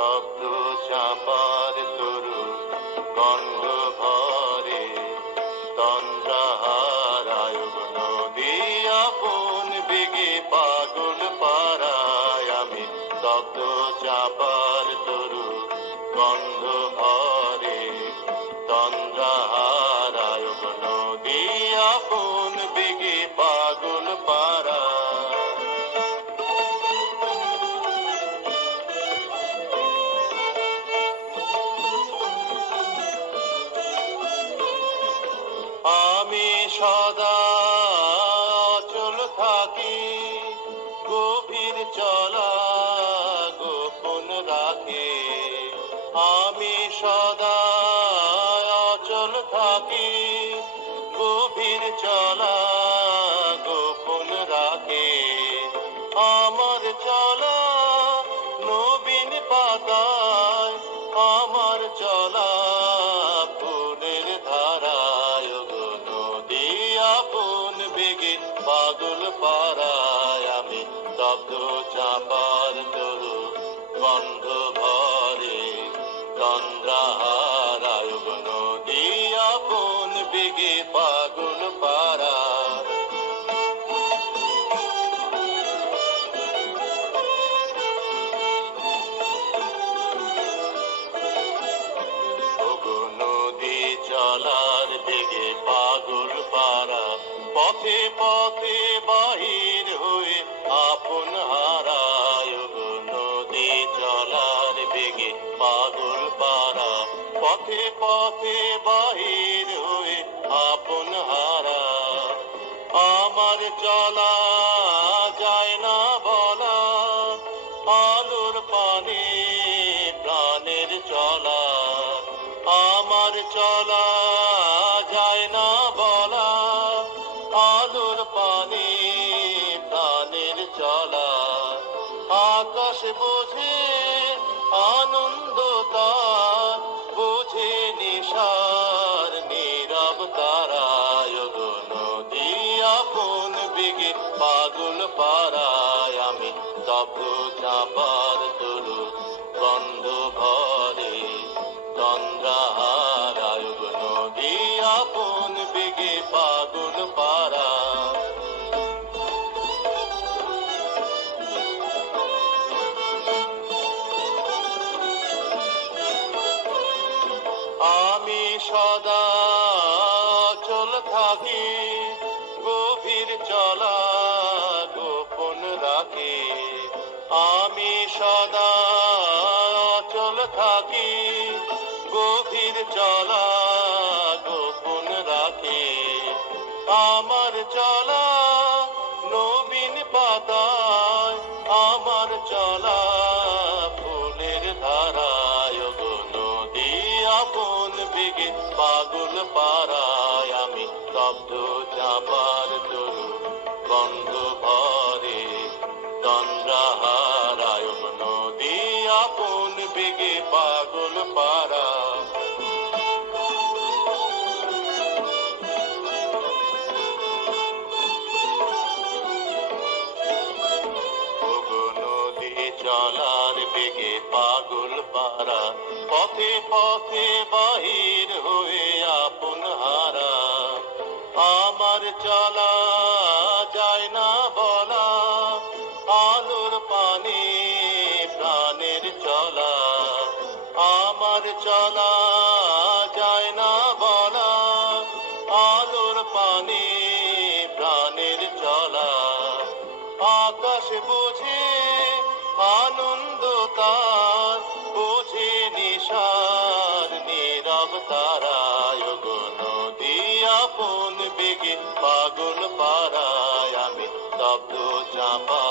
শব্দ চাপার তরু গন্ধ ভরে তন্দ্রাহারায় নদী আপন বেগে পাগল পারায় আমি শব্দ চাপার তরু গন্ধ ভরে তন্দ্রাহারায় নদী আপন বেগে পাগল পারায়। আমি সদা অচল থাকি, গভীর চলা গোপন রাখে। আমি সদা অচল থাকি, গভীর চলা গোপন রাখে। আমার চলা নবীন পাতায়, আমার চলা ফুলের ধারায় নদী আপন বেগে পাগল পারায় আমি শব্দ চাপার তরু গন্ধ ভরে তন্দ্রাহারায় নদী আপন বেগে পাগল পারায়। নদী চলার বেগে পাগল পারা, পথে পথে বাহির হয়ে আপন হারায়। নদী চলার বেগে পাগল পারা, পথে পথে বাহির হয়ে আপন হারা। আমার চলা যায় না বলা, আলোর পানে প্রাণের চলা। আমার চলা যায় না বলা, আলোর পানে প্রাণের চলা। আকাশ বোঝে আনন্দ তার, বোঝে নিশার নীরব তারায়। নদী আপন বেগে পাগল পারায় আমি শব্দ চাপার তরু গন্ধ ভরে তন্দ্রাহারায় নদী আপন বেগে পাগল পারায়। আমি সদা চল থাকি, গভীর চলা গোপন রাখি। আমি সদা চল থাকি, গভীর চলা গোপন রাখি। আমার চলা নবীন পাতায়, আমার চলা ফুলের ধারায়। নদী আপন বেগে পাগল পারায় আমি শব্দ চাপার তরু গন্ধ ভরে তন্দ্রাহারায় নদী আপন বেগে পাগল পারায়। নদী চলার বেগে পাগল পারা, পথে পথে বাহির হয়ে আপন হারা। আমার চলা যায় না বলা, আলোর পানে প্রাণের চলা। আমার চলা যায় না বলা, আলোর পানে প্রাণের চলা। আকাশ বোঝে আনন্দ তার, বোঝে নিশার নীরব তারায়। নদী আপন বেগে পাগল পারায় আমি শব্দ চাপা